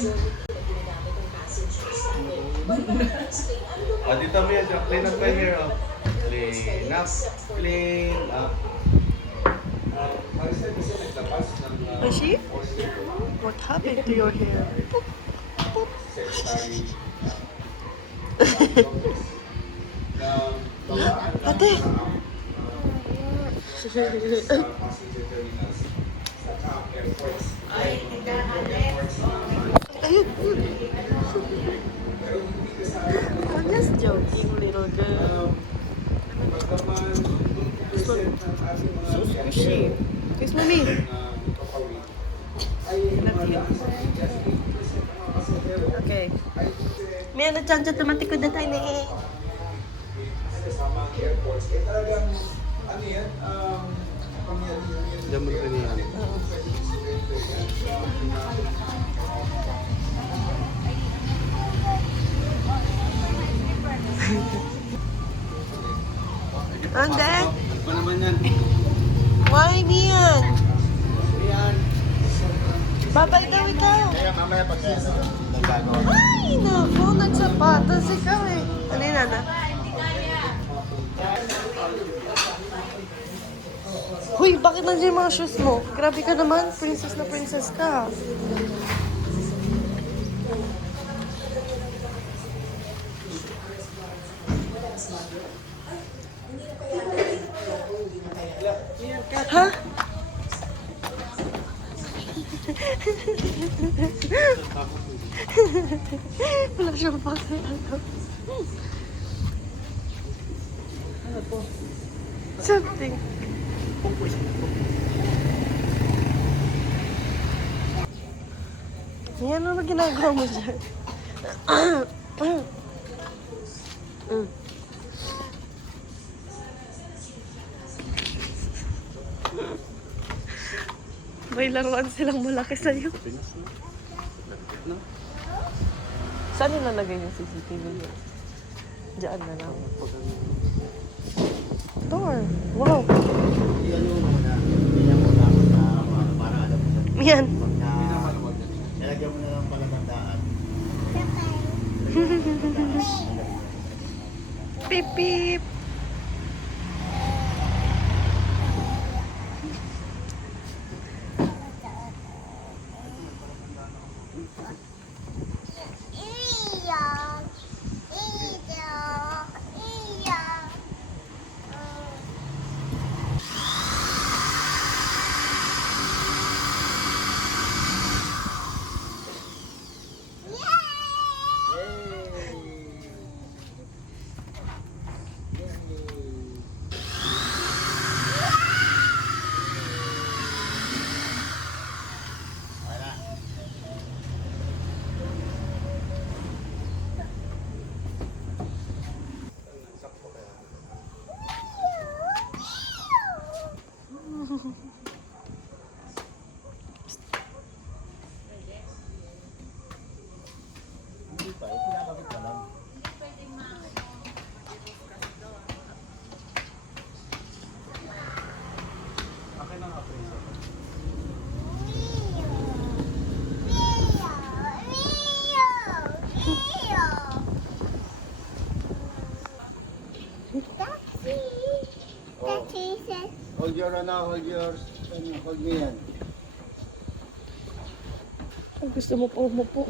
Dito mo yan, clean up my hair. Clean up, clean up. Ashi? What happened to your hair? Ate! Ayun! I'm just joking, little girl. This one, so squishy. Kiss mommy. Okay. May ano dyan dyan, tumatikod na tayo na eh. Diyan mo rin yan. Ande? Ano naman yan? Why niyan? Yan. Babay daw ikaw. Kaya mamaya pag nagagawa. Ay, naku, nagsapatos ikaw eh. Ano yun, Ana? Huy, bakit nandiyan yung mga shoes mo? Grabe ka naman, princess na princess ka. Ha? Wala siyang pakialam. Ano po? Something. Yan ano ginagawa mo dyan? May laruan silang malaki sa'yo. Saan nilalagay yung CCTV niya? Diyan na lang. Door. Wow. Yan. Nalagyan mo na lang pala bandaan. Pip pip. Hold your hold me yan. Gusto mo pa umupo.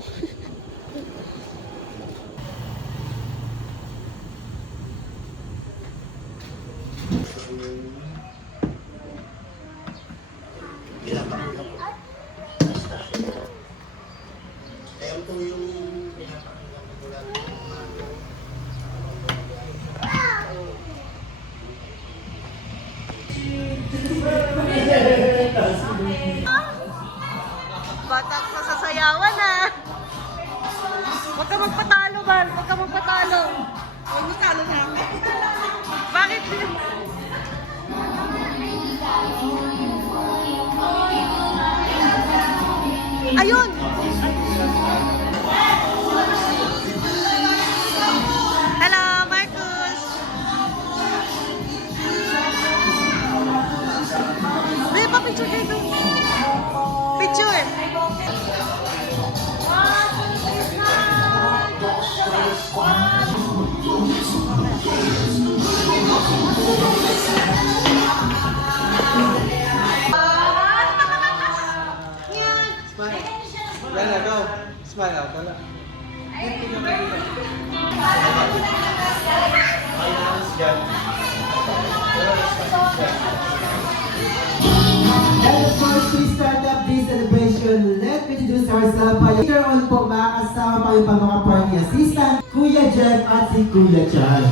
Batak pa sa sayawan ah. Huwag ka magpatalo, Val. Huwag ka magpatalo. Huwag magpatalo na ako. Bakit? Ayun! Hello, Marcus! May pa-picture kayo doon. Picture! 1, Smile. Yan, go. Smile out. Wala. And of course, we start up this celebration. Let me introduce ourselves. Later on po, makakasama pa yung mga party assistant, Kuya Jeff at si Kuya Chan.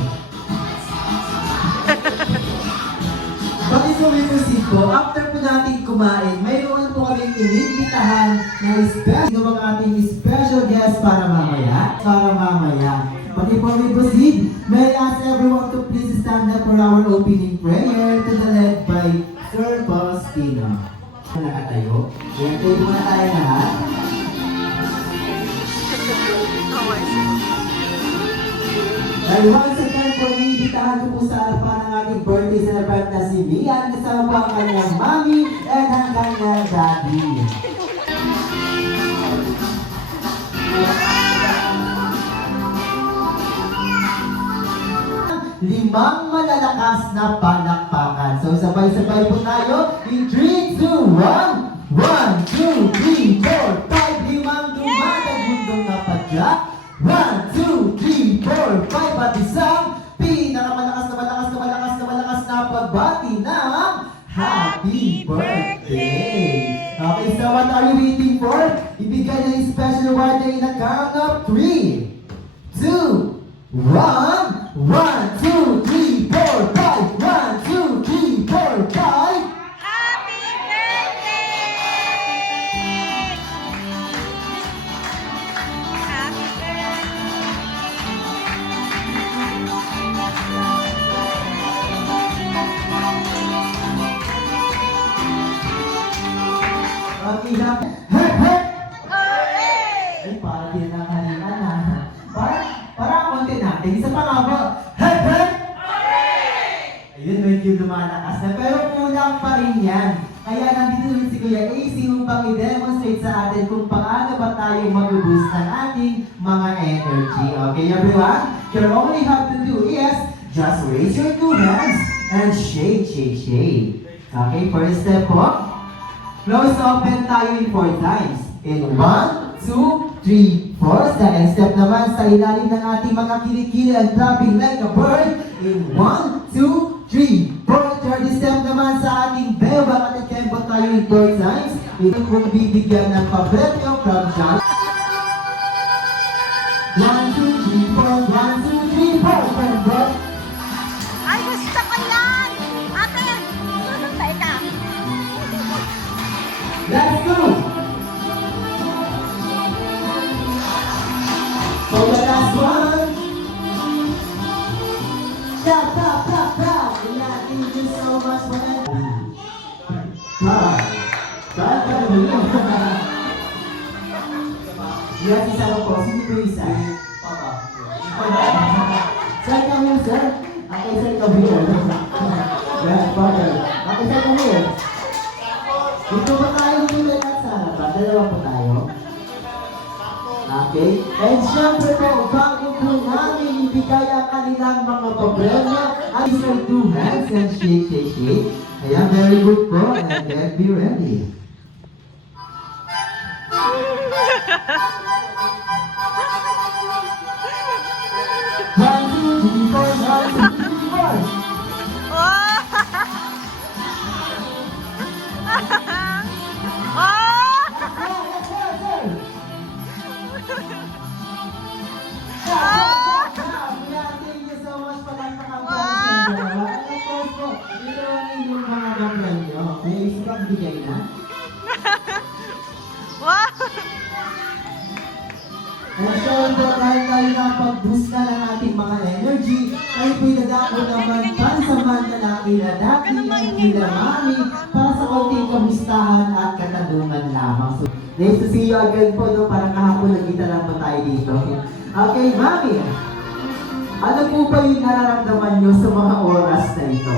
Before we proceed po, after po natin kumain, mayroon po kami inibitahan na special ng mga ating special guest para mamaya. But before we proceed, may I ask everyone to please stand up for our opening prayer to the led by Sir Faustino. Nakatayo. Kaya tayo muna tayo lahat. Dahil once again po, inibitahan ko po sa harapan ng ating birthday celebrant na si Mian, kasama po ang kanyang mommy and ang kanyang daddy. Limang malalakas na palakpakan. So sabay-sabay po tayo in 3, 2, 1. 1, 2, 3, 4, 5. Limang dumatag mundong napadyak. 1, 2, 3, 4, 5. At isang pinakamalakas na pagbati ng Happy Birthday! Okay, so what are you waiting for? Ibigay na yung special award na in a count of 3, 2, 1. 1, 2, 3, 4, 5. 1, 2, 3, 4, 5. Happy birthday! Happy Okay, happy. Hep, hep! Hooray! Ay, parang din na kanina na. Parang konti natin. Isa pa nga ba? Hep, hep! Ayun, medyo lumalakas na. Pero kulang pa rin yan. Kaya nandito rin si Kuya AC upang i-demonstrate sa atin kung paano ba tayo mag-boost ng ating mga energy. Okay, everyone? You only have to do is just raise your two hands and shake, shake, shake. Okay, first step po. Close open tayo in 4 times. In 1, 2, 3, 4. Second step naman sa ilalim ng ating mga kilikili and clapping like a bird. In 1, 2, 3, 4. Third step naman sa ating beba at ikembo tayo in 4 times. Ito kung bibigyan ng pabremyo from John. 1, 2, 3, 4. 1, 2, 3, 4. Pembot. Ay, gusto ko yan! Ate, susuntay ka. Let's go! For the last one. Tap, tap, tap, tap. Yeah, thank you so much for that. Yes, isa ko po. Sino po isa? Papa. Sir, come here, sir. Okay, sir, come here. Yes, father. Okay, sir, come here. Dito ba tayo dito lahat sa harapan? Dalawa po tayo. Okay? And syempre po, bago po namin ibigay ang kanilang mga problema, ay sa two hands and shake, shake, shake. Ayan, very good po. And then be ready. One, two, three, four, 1, 2, 3, 4. Wow! Thank you so much for that. Of course po, ito ang inyong mga gablan nyo. May isa bang bigay na? Wow! And syempre, dahil tayo nakapag-boost na ng ating mga energy, ay pinadako naman pansamantala kila Dati at kila Mami para sa konting kamustahan at katadungan lamang. So, nice to see you again po, no? Parang kahapon nagkita lang po tayo dito. Okay, Mami. Ano po ba yung nararamdaman nyo sa mga oras na ito?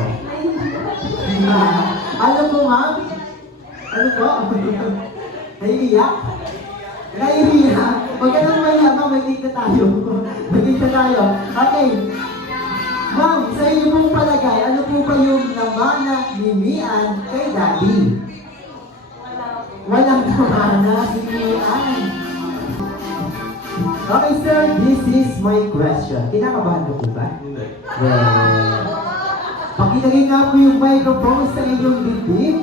Ano po, Mami? Ano po? Naiiyak? Naiiyak? Huwag ka nang mahiyak, may link na tayo. May link na tayo. Okay. Ma'am, sa inyo pong palagay, ano po ba yung namana ni Mian kay Daddy? Walang namana si Mian. Okay, sir, this is my question. Kinakabahan ko po ba? Hindi. Well, pakilagay nga po yung microphone sa inyong bibig.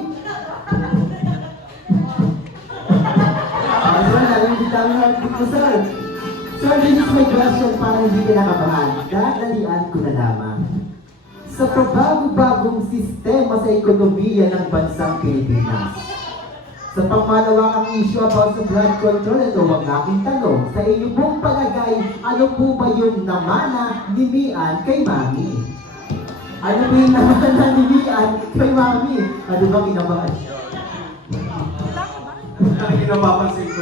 Sir, narinig kami heartbeat ko, sir. Sir, this is my question para hindi kinakabahan. Dadalian ko na lamang. Sa pabago-bagong sistema sa ekonomiya ng bansang Pilipinas, sa pangmalawakang issue about sa blood control, ito ang aking tanong. Sa inyo pong palagay, ano po ba yung namana ni Mian kay Mami? Ano po yung namana ni Mian kay Mami? Ano ba kinabahan? Ang kinapapansin ko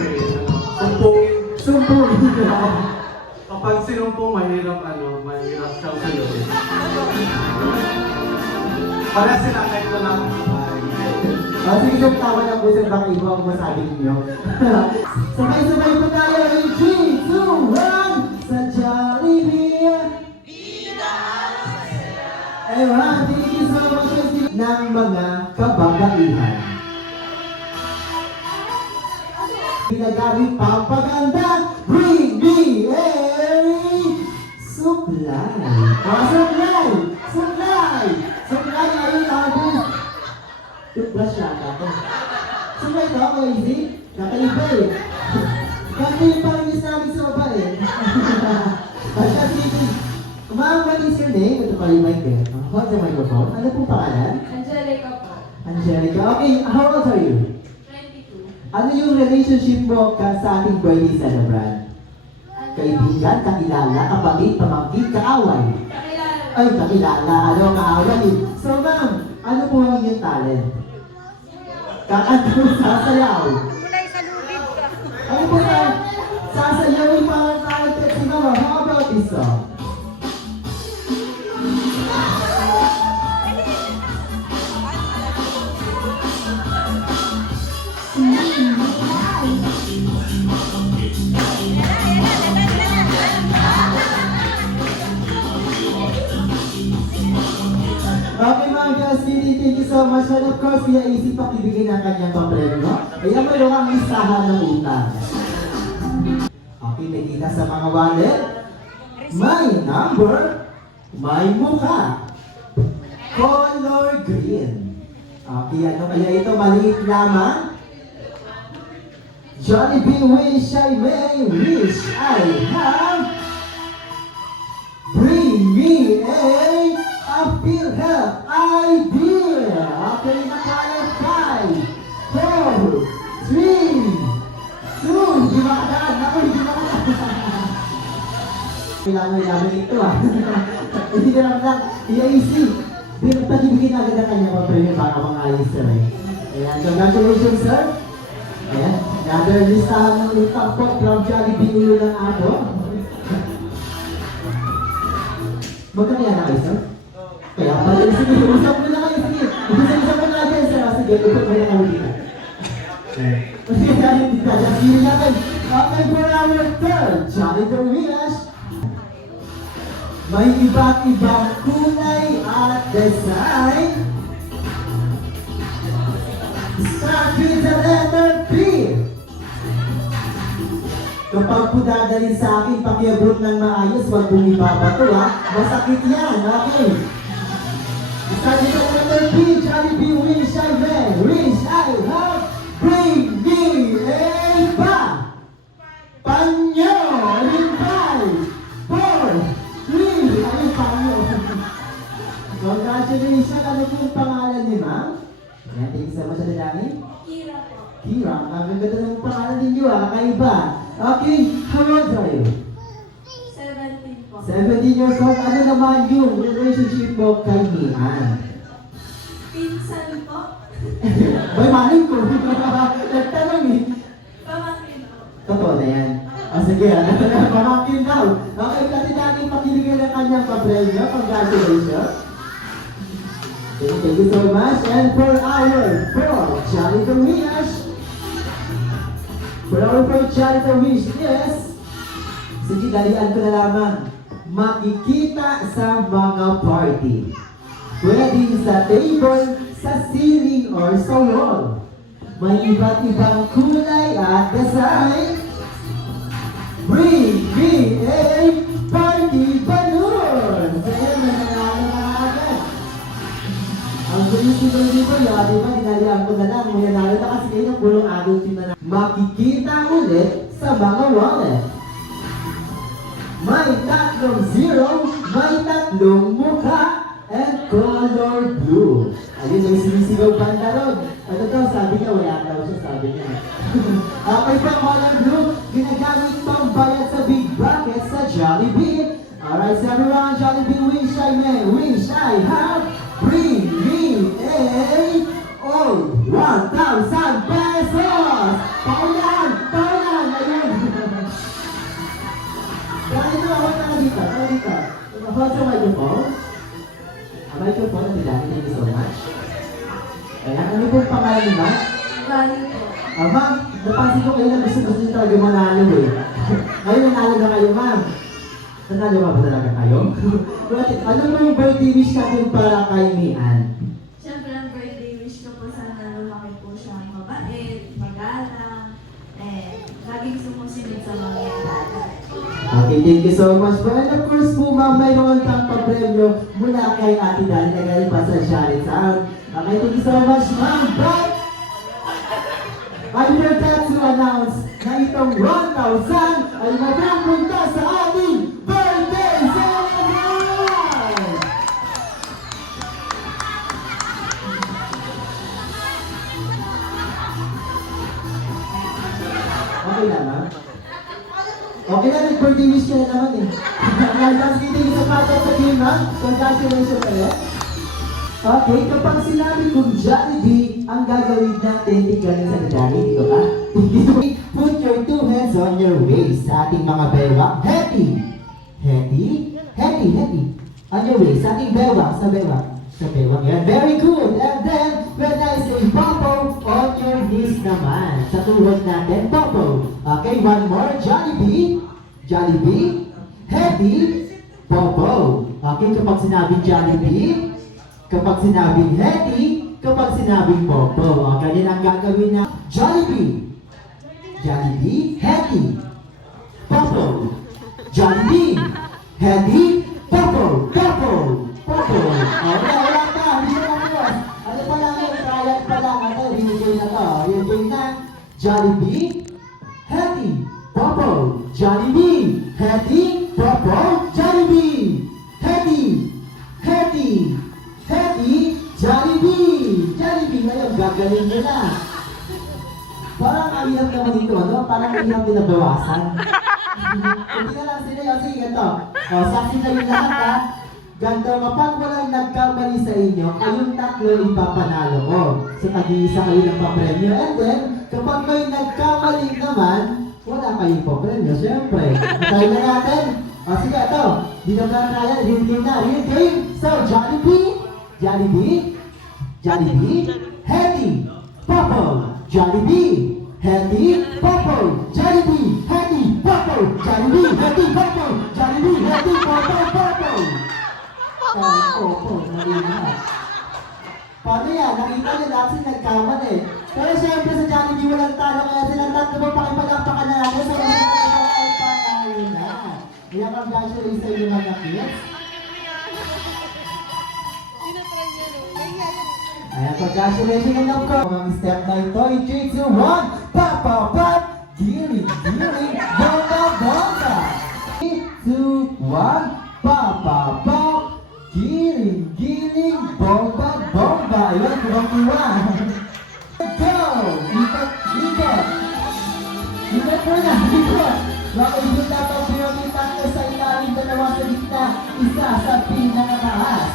sumpungin. Sumpungin. Kapag sinumpong, mahirap siyang salutin. Para sila kahit na lang. Sige, sir, tawa lang po, sir, baka iba ang masabi ninyo. Sabay-sabay po tayo in 3, 2, 1, sa Jollibee! Ewan, thank you so much ng mga kababaihan. Ginagawing papaganda, bring me a supply. Supply! Supply! Supply, ayun, abos. Toothbrush yata ako. Supply ko ako, easy? Nakaiba eh. Kasi yung parang yung sinabi sa baba eh. Basta sige. Ma'am, what is your name? Ito pa yung mic eh. Hold the microphone. Ano pong pangalan? Angelica po. Angelica. Okay, how old are you? 22. Ano yung relationship mo sa ating birthday celebrant? Kaibigan, kakilala, kapatid, pamangkin, kaaway. Kakilala. Ay, kakilala, ano, kaaway. So ma'am, ano po ang inyong talent? Kakanta, sasayaw. Kulay sa lubid ka. Ano po sa sasayaw yung parang talent? Sige mo, how about this song? Okay mga Gasmini, thank you so much. And of course, Kuya Easy pakibigay ng kanyang papremyo. Kaya mayroon ang listahan ng utang. Okay, may kita sa mga wallet. May number, may mukha. Color green. Okay, ano kaya ito? Maliit lamang. Jollibee wish I may, wish I have. Bring me a PhilHealth idea. Okay, nakalagay. 4, 3, 2, hindi makadaan. Ako, hindi makadaan. Kailangan namin ito ah. Hindi ka naman lang, easy. Pagibigin na agad ang kanyang pag-premium baka mga ayos sir eh. Ayan, congratulations sir. Ayan, another listahan ng utang po from Jollibee ulo ng ato. Magkakaya na kayo sir? Kaya pala, sige, usap mo na kayo, sige. Usap mo na kayo sir. Sige, upot mo na kayo dito. Sige, dahil dito, sige natin. Okay, for our third, Jollibee Wish. May iba't ibang kulay at design. Start with the letter P. Kapag po dadalhin sa akin, pakiabot ng maayos, huwag pong ibabato ha. Masakit yan, okay. Start with the letter P. Jollibee wish I may, wish I have. Bring me a pa. Panyo in 5, 4, 3, ayun panyo. Congratulations, ano po yung pangalan ni ma'am? Ayan, thank you so much, Adalani. Kira po. Kira, ang ganda ng pangalan ninyo ah, kakaiba. Okay, how old are you? 17 po. 17 years old, ano naman yung relationship mo kay Mian? Pinsan po. May maling ko. Nagtanong eh. Pamangkin po. Totoo na yan. Sige, pamangkin daw. Okay, kasi natin pakibigay ng kanyang papremyo. Congratulations. Thank you so much. And for our Jollibee Wish, for our Jollibee Wish is Sige, dalian ko na lamang. Makikita sa mga party. Pwedeng sa table, sa ceiling, or sa wall. May iba't ibang kulay at design. Bring me a party balloon! Ayan, nananalo na agad. Ang bilis-bilis ko yun, di ba, dinalihan ko na lang. May nanalo na kasi kayo ng bulong adult team na. Makikita ulit sa mga wallet. May tatlong zero, may tatlong mukha, and color blue. Ayun, may sinisigaw pantalon. Ano daw, sabi niya, wala daw siya, sabi niya. Okay pa, color blue, ginagamit pang bayad sa big bracket sa Jollibee. Alright, so everyone, Jollibee, wish I may, wish I have. Bring me a 1,000 pesos! Paulan! Paulan! Ayun! Ganito ako na dito, dito. Hold sa microphone. Ang microphone, thank you so much. Ayan, ano pong pangalan niyo, ma'am? Galing po. Ma'am, napansin ko kayo na gusto niyo talaga manalo eh. Ngayon nanalo na kayo, ma'am. Nanalo ka ba talaga kayo? Ano mo yung birthday wish natin para kay Mian? Siyempre, ang birthday wish ko po sana lumaki po siyang mabait, magalang, laging sumusunod sa mga nangyayari. Okay, thank you so much po. And of course po, ma'am, mayroon kang papremyo mula kay Ate Dali na galing pa sa Charity Sound. Okay, thank you so much, ma'am. But, I forgot to announce na itong 1,000 ay mapupunta sa ating birthday celebration! Okay na, ma'am? Okay na, nag-birthday wish ka na naman eh. Last meeting sa pata sa game, ma'am. Congratulations kayo. Okay, kapag sinabi kong Jollibee, ang gagawin natin, tignan sa Jollibee, dito ka? Put your two hands on your waist sa ating mga bewak. Happy! Happy? Happy, happy. On your waist, sa ating bewak, sa bewak. Sa bewak, yan. Very good. And then, when I say popo, on your knees naman. Sa tuhod natin, popo. Okay, one more. Jollibee. Jollibee. Happy. Popo. Okay, kapag sinabing Jollibee, kapag sinabing Happy, kapag sinabing Popo. Okay, yan ang gagawin na Jollibee. Jollibee, Happy. Popo. Jollibee. Happy. Popo. Popo. Popo. Okay, wala pa. Hindi na tapos. Ano pa lang yun? Trial pa lang. Ito, binigay na to. Binigay na. Jollibee. Happy. Popo. Jollibee. Happy. Popo. Jollibee. Happy. Happy. Happy. Jollibee. Jollibee. Ngayon, gagaling nyo na. Parang ang hirap naman dito, ano? Parang ang hirap binabawasan. Hindi na lang sila. O, sige, ganito. O, saksi na yung lahat, ha? Ganito, kapag walang nagkamali sa inyo, kayong tatlo ipapanalo ko. So, tag-iisa kayo ng papremyo. And then, kapag may nagkamali naman, wala kayong papremyo, syempre. Try na natin. O, sige, ito. Di na ba tayo? Real game na. Real game. So, Jollibee. Jollibee. Jollibee. Happy. Popo. Jollibee. Happy. Popo. Jollibee. Happy. Popo. Jollibee. Happy. Popo. Jollibee. Happy. Popo. Popo. Popo. Mali na. Paano yan? Nakita niyo lahat sila nagkamali eh. Pero syempre sa Jollibee walang talo kaya silang tatlo mo pakipagpakan na natin sa mga panalo na. Kaya congratulations sa inyo mga kids. Ayan, congratulations and of course, mga step na ito, in 3, 2, 1, pop, pop, pop, giling, giling, bomba, bomba. 3, 2, 1, pop, pop, pop, giling, giling, bomba, bomba. Ayan, kuwang-kuwa. Go! Ikot, ikot. Ikot muna, ikot. Mga ikot na pag pinamitan ko sa ilalim, dalawa sa gitna, isa sa pinakataas.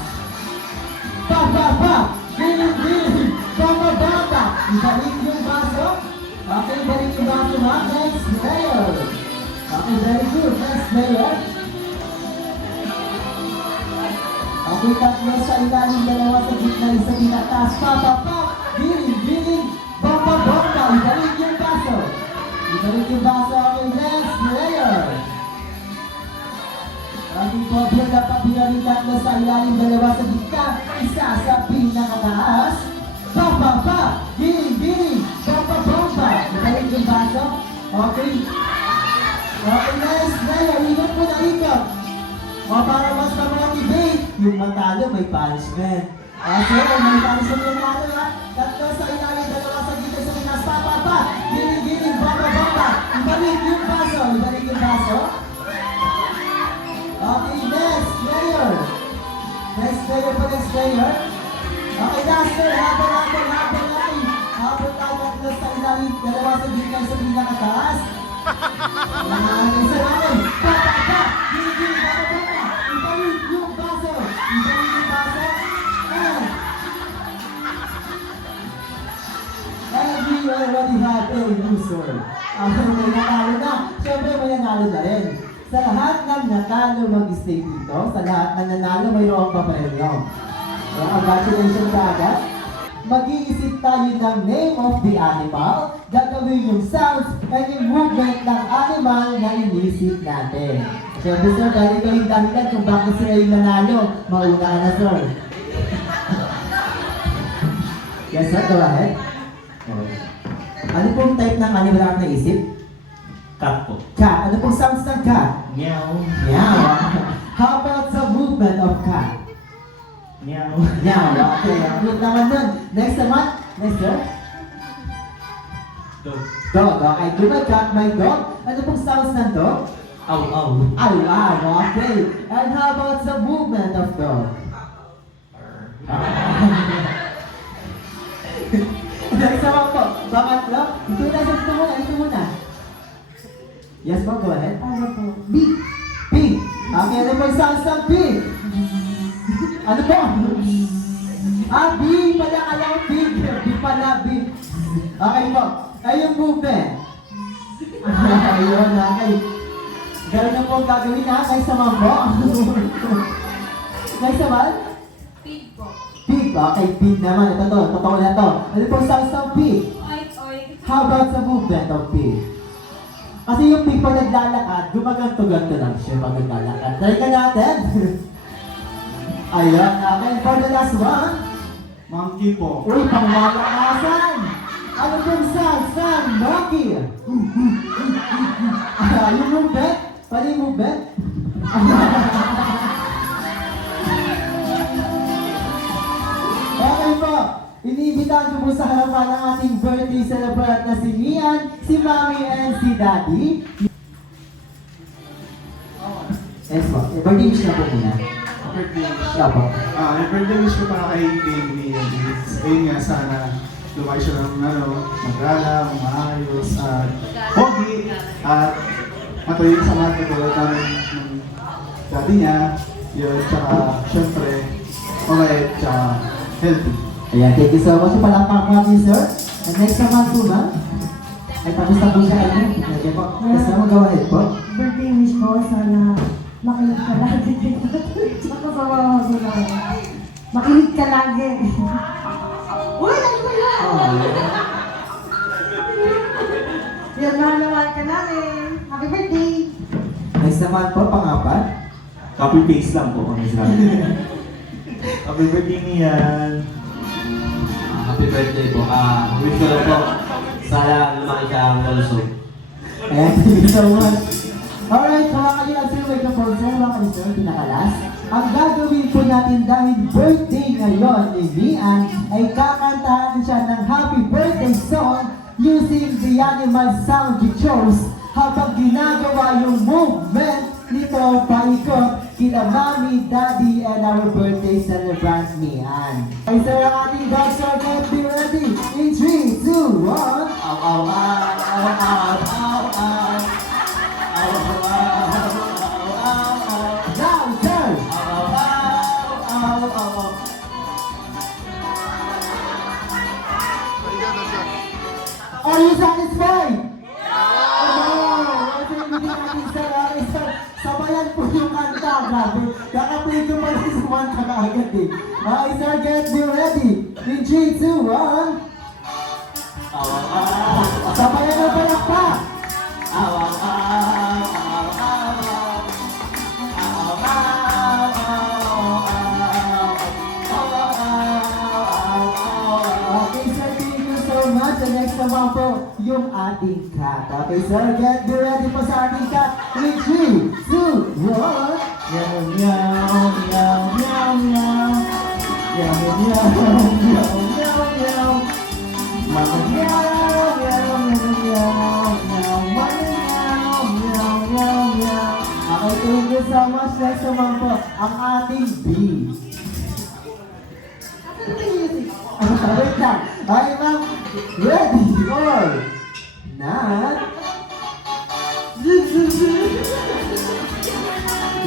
Pop, pop, pop. Giling, giling, bomba, bomba. Ibalik yung baso. Okay, ibalik yung baso ha. Next layer. Okay, very good. Next layer. Okay, tatlo sa ilalim, dalawa sa gitna, isa pinataas. Pop, pop, pop. Giling, giling, bomba, bomba. Ibalik yung baso. Ibalik yung baso. Okay, next layer. Ating pobyo dapat binaling tatlo sa ilalim, dalawa sa gitna, isa sa pinakataas. Ba! Giling! Bomba! Ibalik yung baso. Okay. Okay, nice. Ngayon, ikot po na ikot. O para mas ma-motivate, yung matalo may punishment. Okay, may punishment yung matalo ha. Tatlo sa ilalim, dalawa sa gitna sa pinas. Pa! Giling! Bomba! Ibalik yung baso. Okay, next player. Next player. Okay, last player. Habol tayo tatlo sa ilalim, dalawa sa gitna sa pinakataas. Isa namin. Pa! Giling! Bomba! Ibalik yung baso. And we already have a loser. May natalo na. Siyempre may nanalo na rin. Sa lahat ng natalo mag-stay dito, sa lahat ng nanalo mayroong papremyo. So, congratulations agad. Mag-iisip tayo ng name of the animal, gagawin yung sounds and yung movement ng animal na inisip natin. Siyempre sir, dahil ito yung dahilan kung bakit sila yung nanalo, mauna ka na sir. Yes sir, go ahead. Ano pong type ng animal ang naisip? Cat po. Cat. Ano pong sounds ng cat? Meow. How about the movement of cat? Meow. Okay. Ang good naman dun. Next naman. Next sir. Dog. Dog. Okay. Do my cat, my dog. Ano pong sounds ng dog? Ow. Okay. And how about the movement of dog? Next naman po. Pangatlo. Ito muna. Yes po, go ahead. Ano po? Big. Okay, ano pong sounds ng big? Ano po? B pala, kaya ko big. B pala, big. Okay po. Ay yung movement. Ayun, okay. Ganun na po ang gagawin ha, kay Saman po. Kay Saman? Pig po. Pig, okay, pig naman. Ito to, totoo na to. Ano pong sounds ng pig? Oink. How about the movement of pig? Kasi yung pig pag naglalakad, gumaganto-ganto lang siya pag naglalakad. Try ka natin! Ayan, okay. For the last one. Monkey po. Uy, panglalakasan! Ano pong sounds ng monkey? Yung movement? Paano yung movement? Okay po. Iniimbitahan ko po sa harapan ng ating birthday celebrant na si Mian, si Mami, and si Daddy. Yes po. Birthday wish na po muna. Birthday wish. Siya po. Yung birthday wish ko para kay Baby. Ayun nga, sana lumaki siya ng magalang, maayos, at pogi, at matuloy sa mga katulad namin ng dati niya. Yun, tsaka syempre, alright, tsaka healthy. Ayan, thank you so much. Palakpak natin, sir. And next naman po, ma'am. Ay, tapos na po siya kayo. Okay po. Yes, ma'am, go ahead po. Birthday wish ko, sana makinig ka lagi dito. Tsaka sa mga magulang. Makinig ka lagi. Uy, ano ba yan? Yan, mahal ka namin. Happy birthday! Next naman po, pang-apat. Copy-paste lang po kami sa Happy birthday niyan. Happy birthday po. Wish ko lang po, sana lumaki ka ang malusog. Ayan, thank you so much. Alright, mga kailan sir, microphone sir, mga kailan sir, pinakalas. Ang gagawin po natin dahil birthday ngayon ni Mian ay kakantahan siya ng happy birthday song using the animal sound you chose habang ginagawa yung movement nito paikot kina Mommy, Daddy, and our birthday celebrant Mian. Okay sir, ang ating dog sir, get be ready in 3, 2, 1. Ow, ow, ow, ow, ow, ow, ow. Now, sir! Are you satisfied? Sabayan po yung kanta, grabe. Kakaplay ko pa rin sa kanta kaagad eh. Okay, sir, get me ready. In 3, 2, 1. Sabayan mo pa pa. yung ating cat. Okay, sir, get be ready po sa ating cat. In 3, 2, 1. Meow, meow, meow, meow, meow. Meow, meow, meow, meow, meow. Mama, meow, meow, meow, meow, meow. Mama, meow, meow, meow, meow. Okay, thank you so much. Next naman po, ang ating bee. Wait lang. Okay, ma'am. Ready or not?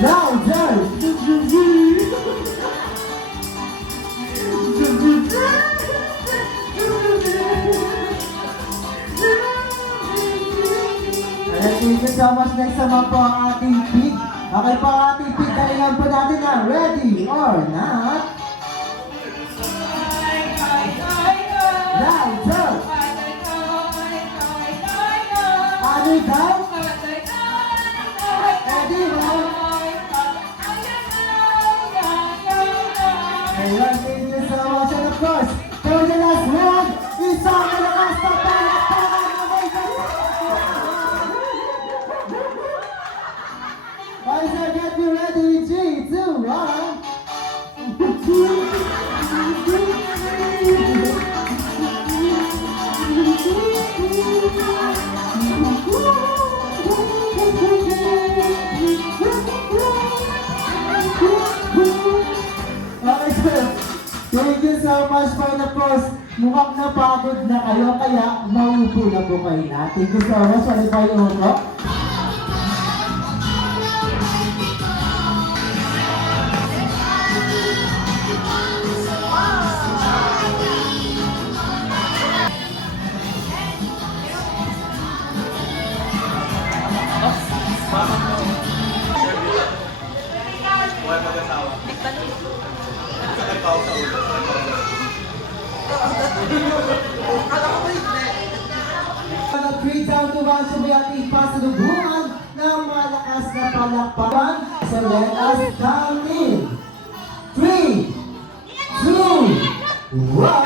Louder! Thank you so much. Next naman po ang ating pig. Okay po ang ating pig. Galingan po natin na ready or not? Louder! Ano daw? Ready or Alright, thank you so much. And of course, for the last round, isang malakas na palakpakan na may Guys, get me ready in 3, 2, 1. Okay, sir. Thank you so much for the course. Mukhang napagod na kayo, kaya maupo na po kayo na. Thank you so much. Ano ba yung upo? Mga 3 down to 1, sabay ating pasalubungan ng malakas na palakpakan. So let us count in. 3, 2, 1.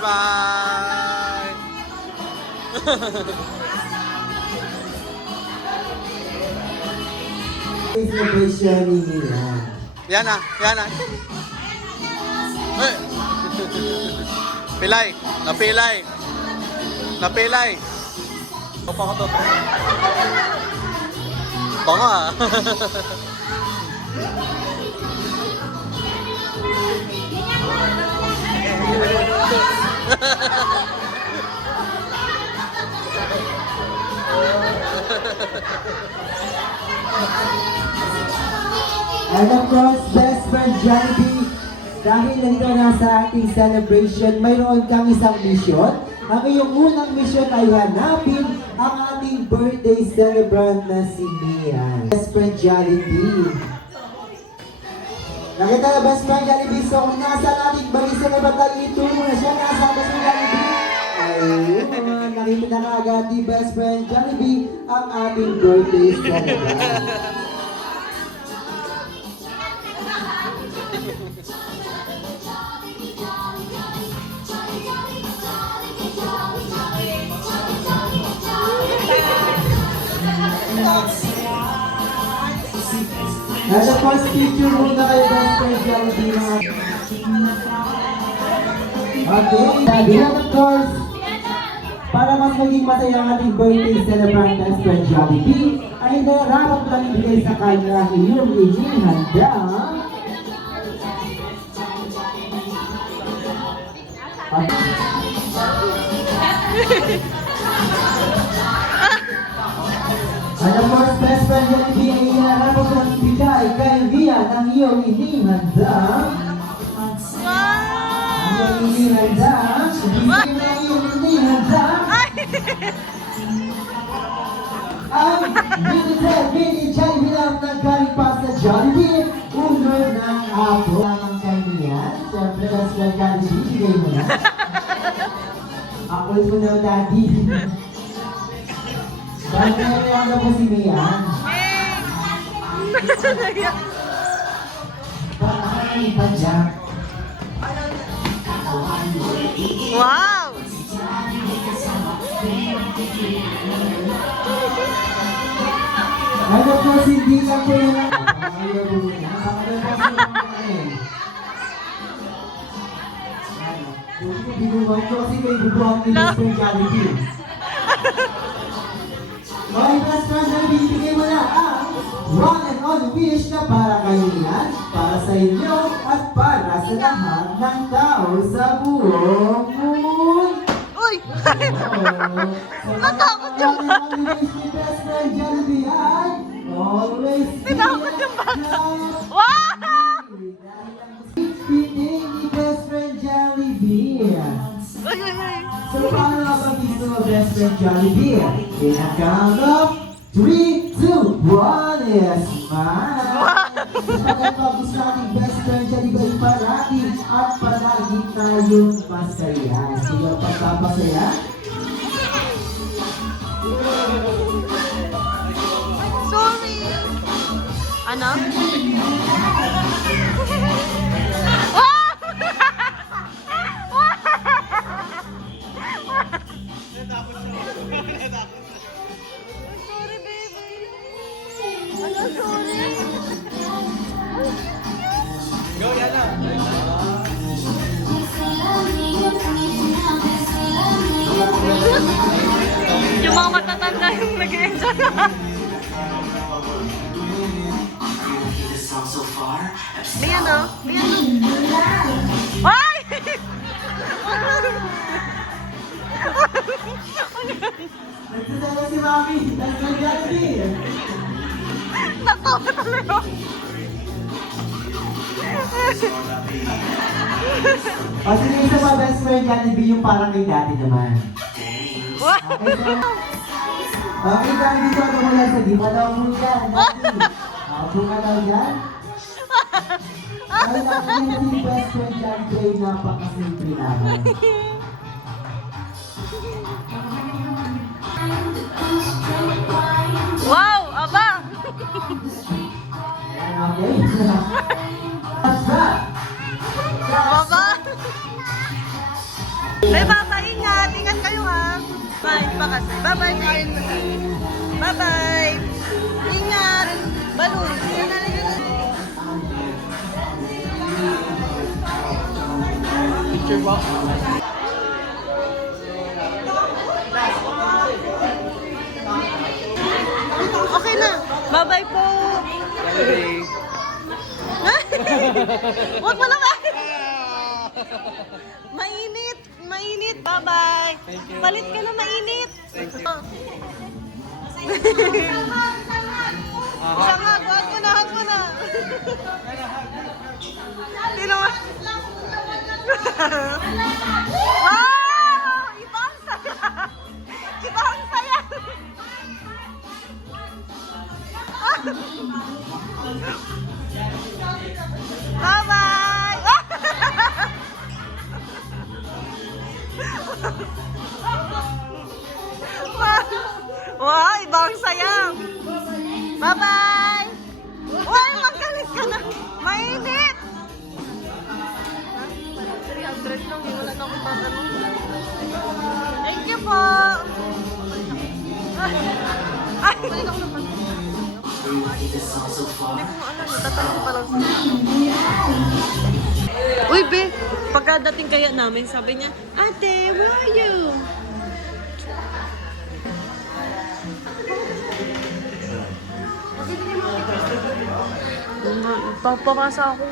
Bye. Celebration nila. Yan na. Hey. Napilay. Apa ka to? Tama. And of course, best friend Jollibee, dahil nandito na sa ating celebration, mayroon kang isang mission. Ang iyong unang mission ay hanapin ang ating birthday celebrant na si Mian. Best friend Jollibee. Nakita na best friend Jollibee, so kung nasa ating birthday celebrant ay ituro na siya, nasa best friend Jollibee. Ayun, nakita na agad ni best friend Jollibee ang ating birthday celebrant. At of course, picture muna kayo best friend Jollibee mga... Okay, and of course, para mas maging masaya ang ating birthday celebrant best friend Jollibee, ay nararap lang ibigay sa kanya iyong handa. And of course, best friend Jollibee ay nararap lang ibigay kay Rian ang iyong handa. Ang iyong handa. Ibigay na iyong handa. Ang Jollibee lang ng Unod ng apo. Lamang kanyan. Siyempre, best friend Jollibee. Bigay mo na. Ako mo na, daddy. Bakit na po si Mian? Bakit pa siya? Wow! Ano po, hindi lang po yung ayaw mo niya. Bakit po si Mian? Binubuhan ko kasi may bubuhan ni Best Friend Jollibee. Okay, Best Friend Jollibee, bigay mo na ang one and only wish na para kayo yan, para sa inyo, at para sa lahat ng tao sa buong mundo. Uy! Natakot yung bata. Wish ni Best Friend Jollibee ay always be Natakot yung bata. happy. Wow! Piting ni Best Friend Jollibee. Uy, uy, uy! So paano nga ba dito mo Best Friend Jollibee? In a count of 3, 2, 1, yes, smile! Pagkakabos sa ating Best Friend Jollibee ay palagi at palagi tayong masaya. Sige, pagkapasaya? Sorry! Ano? Sorry, baby. Ano, sorry? Yung mga matatanda yung nag-enjoy. May ano? May ano? Ay! Nagsasama si Mami, Best Friend Jollibee. Natawa talaga. O sige, isa pa Best Friend Jollibee yung parang kay Daddy naman. Okay, Daddy, dito ako mula sa di pa daw mo dyan, Daddy. Ako ka daw dyan? Ay, natin si Best Friend Jollibee, napakasimple naman. Wow! Aba! Ayan, okay? What's that? Baba! May baba, ingat! Ingat kayo ha! Bye pa kasi. Bye-bye, kain na. Bye-bye! Ingat! Balon! Picture box. Okay na! Bye-bye po! Huwag mo naman! Mainit! Mainit! Bye-bye! Palit ka na mainit! Sangag! Hag mo na! Hag mo na! Hindi naman! Wow! Iba ang saya! Iba ang saya! Bye-bye! Wow, ibang saya. Bye-bye! Uy, magalit ka na. Mainit! 300 lang, wala na akong tatanong. Thank you po! Ay! Hindi ko alam, tatanong pa lang sa Uy, be! Pagkadating kaya namin, sabi niya, Ate, where are you? Papapasa ako.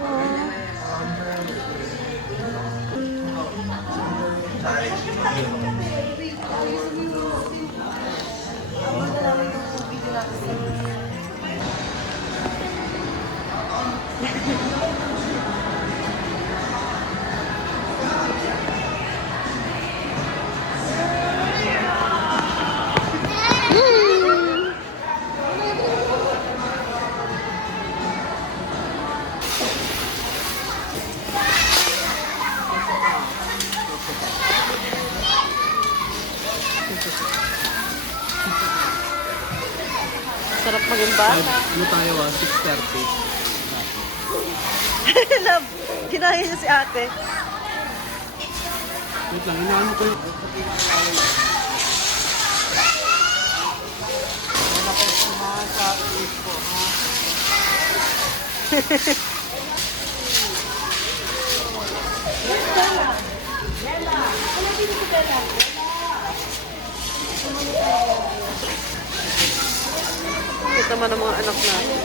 Sarap maging bata. Ano tayo 6:30. Love, kinaya niya si ate. Wait lang, inaano ko yung... Kita man ang mga anak natin.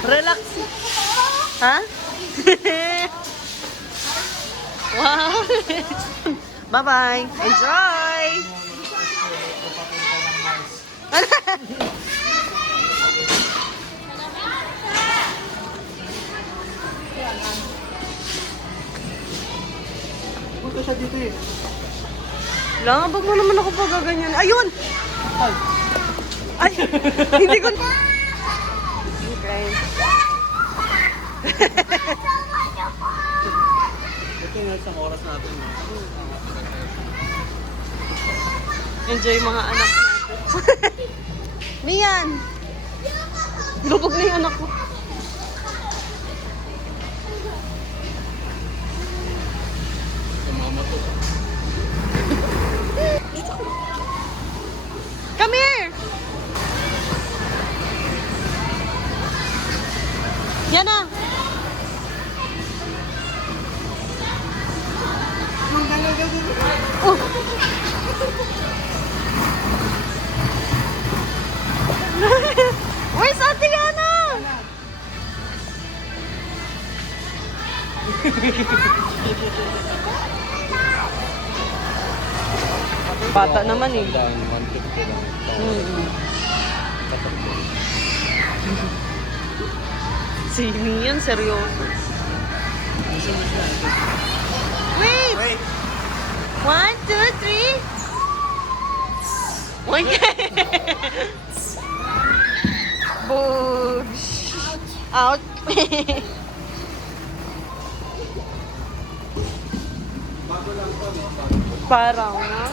Relax. Ha? Wow. Bye-bye. Enjoy. Punta siya dito eh. Langabag mo naman ako pag gaganyan. Ayun! Ay! Hindi ko... Okay. Ito yung isang oras natin. Enjoy mga anak natin. Mian! Lubog na yung anak ko. Come here! Yan na! Oh. Where's Ate Yana? Bata naman eh. Down, 150 lang. Si Mian, seryoso. Wait! 1, 2, 3. Boosh! Out! Parang na.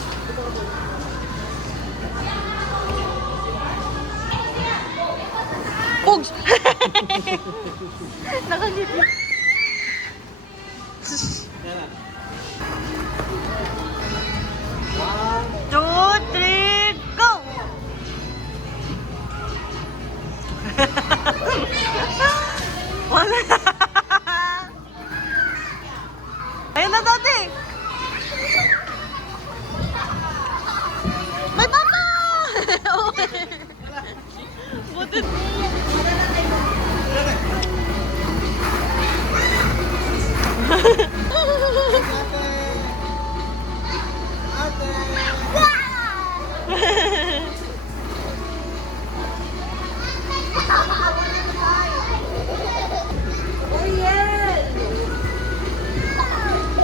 Pugs! Nakangiti. Two, three, go! Wala. Ayun na dati. May papa! Butit.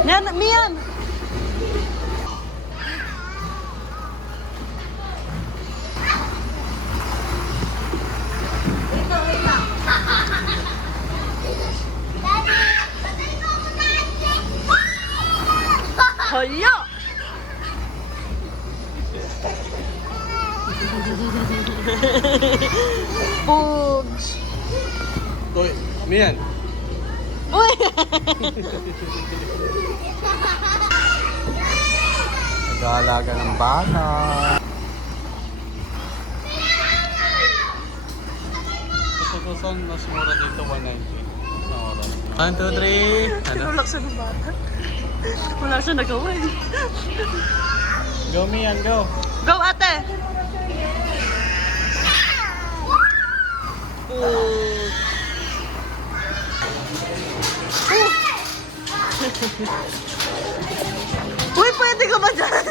Yan, Mian! Hala! Pugs! Uy, Mian. Uy! Nag-aalaga ng bata. Ito saan mas mura dito 190. Sa oras. 1, 2, 3. Ano? Relax na ng bata. Wala siya nagawa eh. Go Mian, go. Go, ate! Uy, pwede ka ba dyan?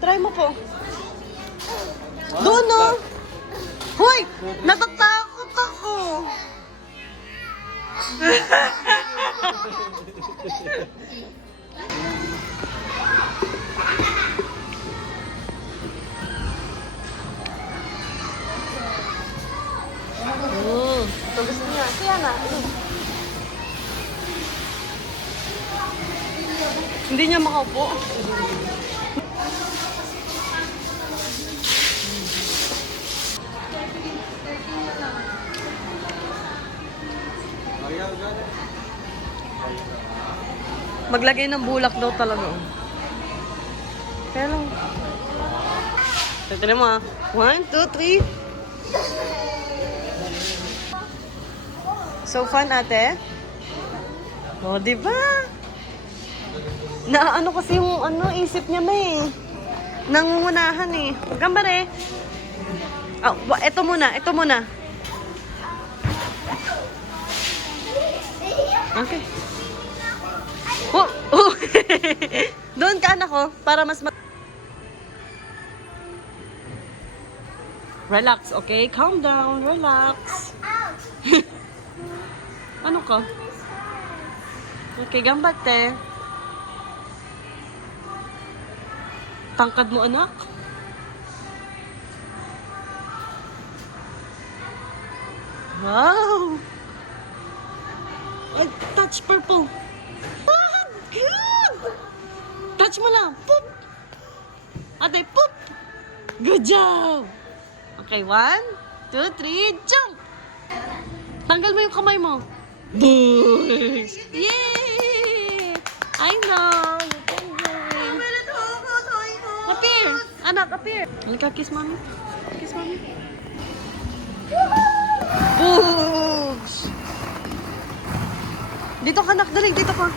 Try mo po. Doon, no? Hoy! Natatakot ako! Ito gusto niya. Kaya na. Hindi niya makaupo. Maglagay ng bulak daw talaga. Kaya lang. Tignan mo ah. 1, 2, 3. So fun, ate. O, oh, diba? Na ano kasi yung isip niya may nangungunahan eh. Gambare. Oh, ito muna, ito muna. Okay. Oh, oh. Doon ka anak ko para mas relax, okay? Calm down, relax. Ano ka? Okay, gambate. Tangkad mo, anak. Wow! Ay, touch purple. Ah, good! Touch mo lang. Poop! Ate, poop! Good job! Okay, 1, 2, 3, jump! Tanggal mo yung kamay mo. Boys! Yay! I know! You can do it. Appear! Anak, appear! Halika, kiss mommy. Kiss mommy. Boobs! Dito ka, anak. Dali, dito ka.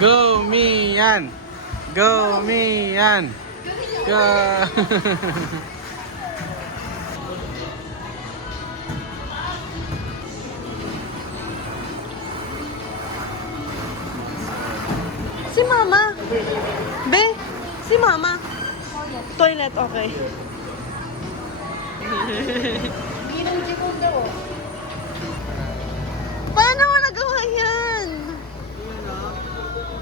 Go, Mian! Go, Mian! Go! Si Mama. Be, si Mama. Toilet, okay. Paano mo nagawa yan?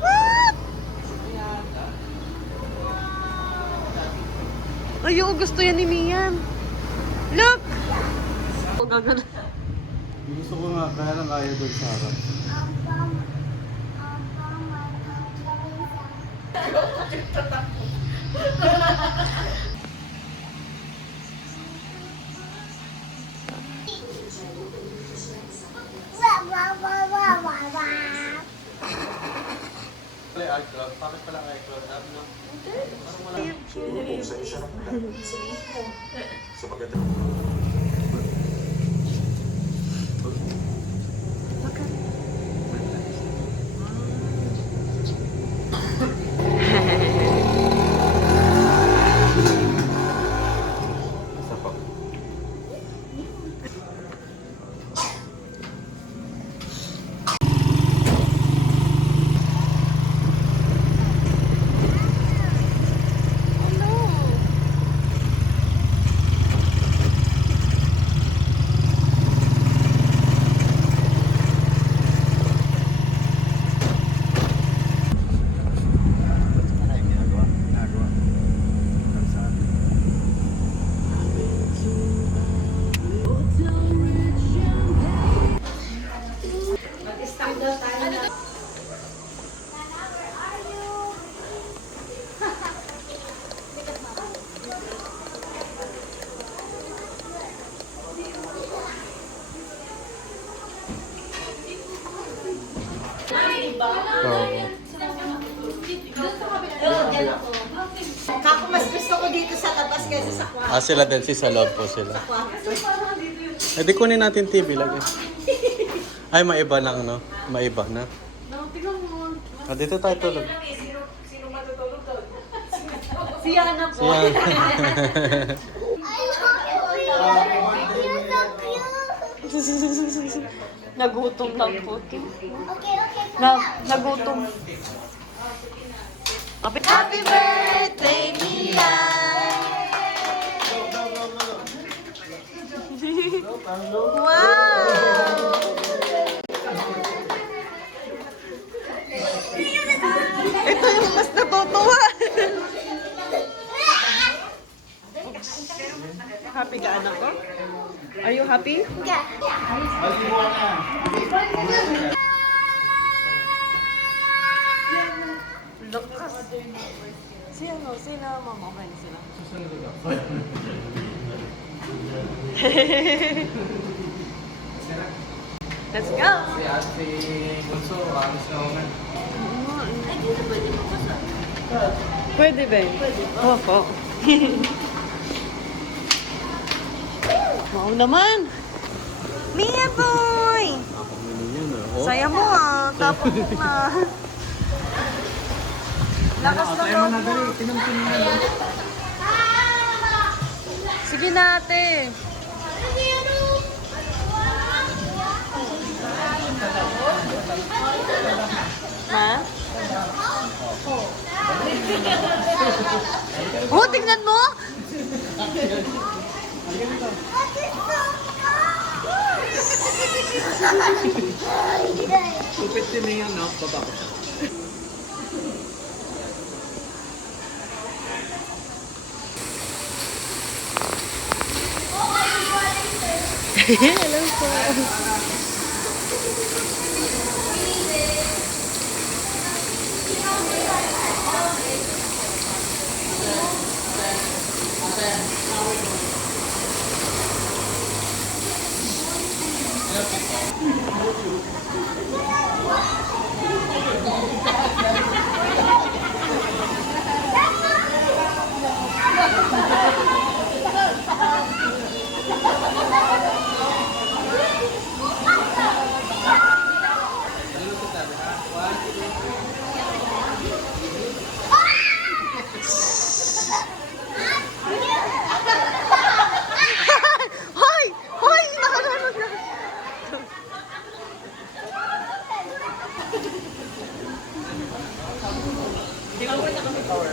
What? Ayaw, gusto yan ni Mian. Look! O, gagana. Gusto ko nga, kaya lang kaya doon sa harap. Bakit pala kayo close up, no? Kako, mas gusto ko dito sa labas kaysa sa kwarto. Sila din, sa loob po sila. Eh, di kunin natin TV lagi. Ay, maiba lang, no? Maiba na. Dito tayo tulog. Si Yana po. Yan. Nagutom lang po. Nagutom. Happy birthday, Mia! Wow! Ito yung mas natutuwa. Happy ka, anak ko? Are you happy? Sino mamamain sila? Let's go! Pwede ba? Opo. Wow naman! Mia boy! Saya mo tapos na. Lakas na loob mo. Sige na ate. Ha? Oh, tingnan mo! Kupit din yun, no? Baba ko. Hello po. Hoy! Hoy! Nakanood na!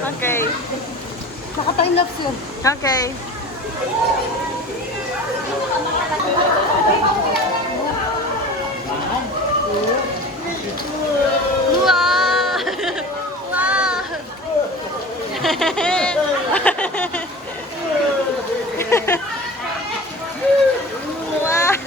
Okay. Naka-time lapse yun. Okay. Wow! Wow! Wow!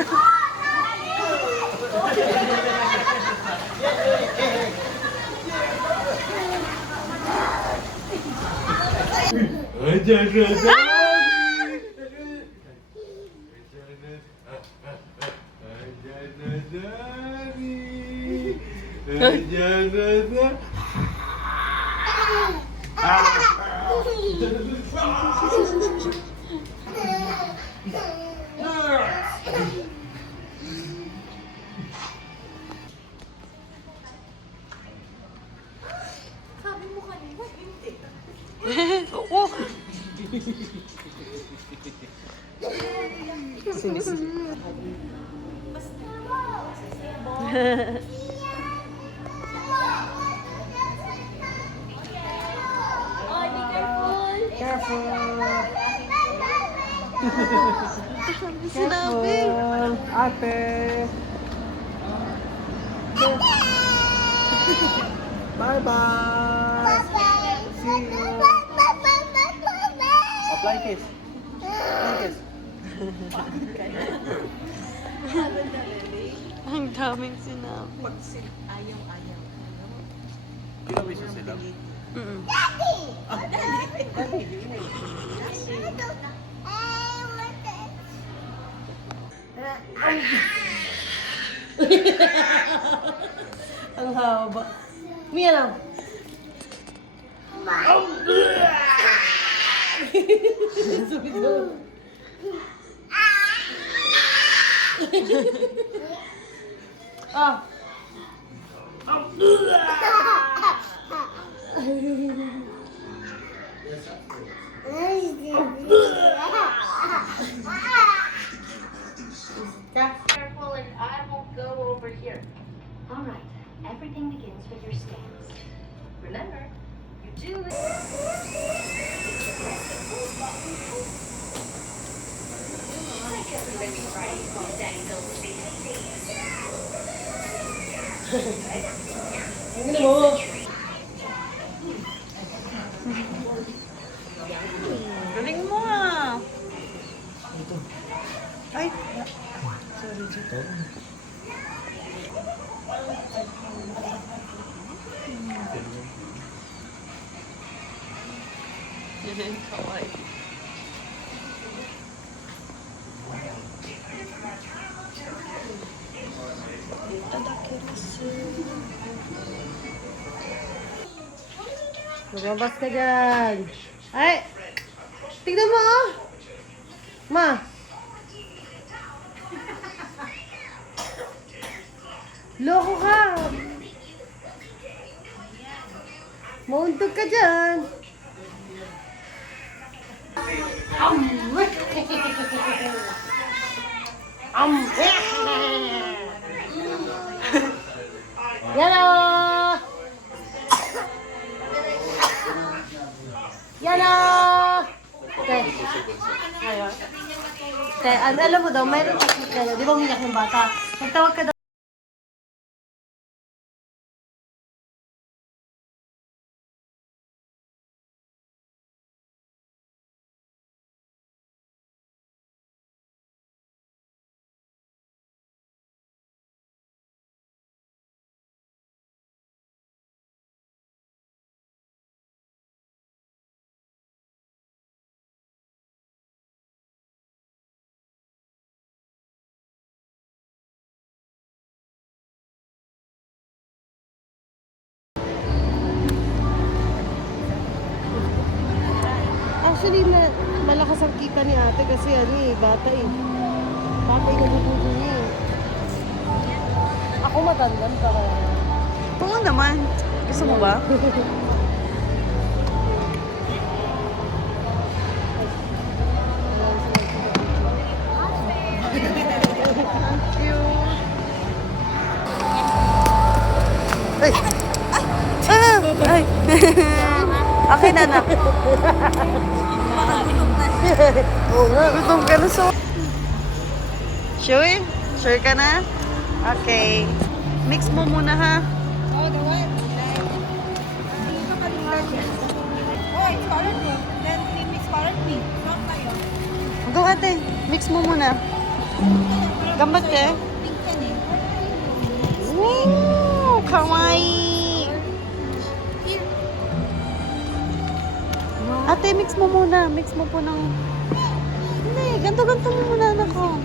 Oh! Sinabi. Ate! Bye-bye! See you! Apply kiss. Apply kiss. Ang daming sinabi. Pinawiso sila. Mm-mm. Ang haba. Mia lang. Ah. Careful, and I will go over here. All right. Everything begins with your stance. Remember, you do it. Galing mo ah. Ay, Lumabas ka dyan. Ay! Tignan mo, oh! Ma! Loko ka! Mauntog ka dyan. Yan o! Yan o! Te. Ayun. Te, alam mo daw, mayroon technique kayo. Di ba umiyak ng bata? Magtawag ka daw. Actually, malakas ang kita ni ate kasi ano eh, bata eh. Bata yung nagugulo niya eh. Ako matandang pa kaya. Oo naman. Gusto mo ba? Ay! Ay! Okay na anak. Oo nga, gutom ka na so. Sure? Sure ka na? Okay. Mix mo muna ha. Go ate, mix mo muna. Gambat ka? Ooh, kawaii. Ate, mix mo muna. Mix mo po ng... Hindi, ganto-ganto mo muna anak ko.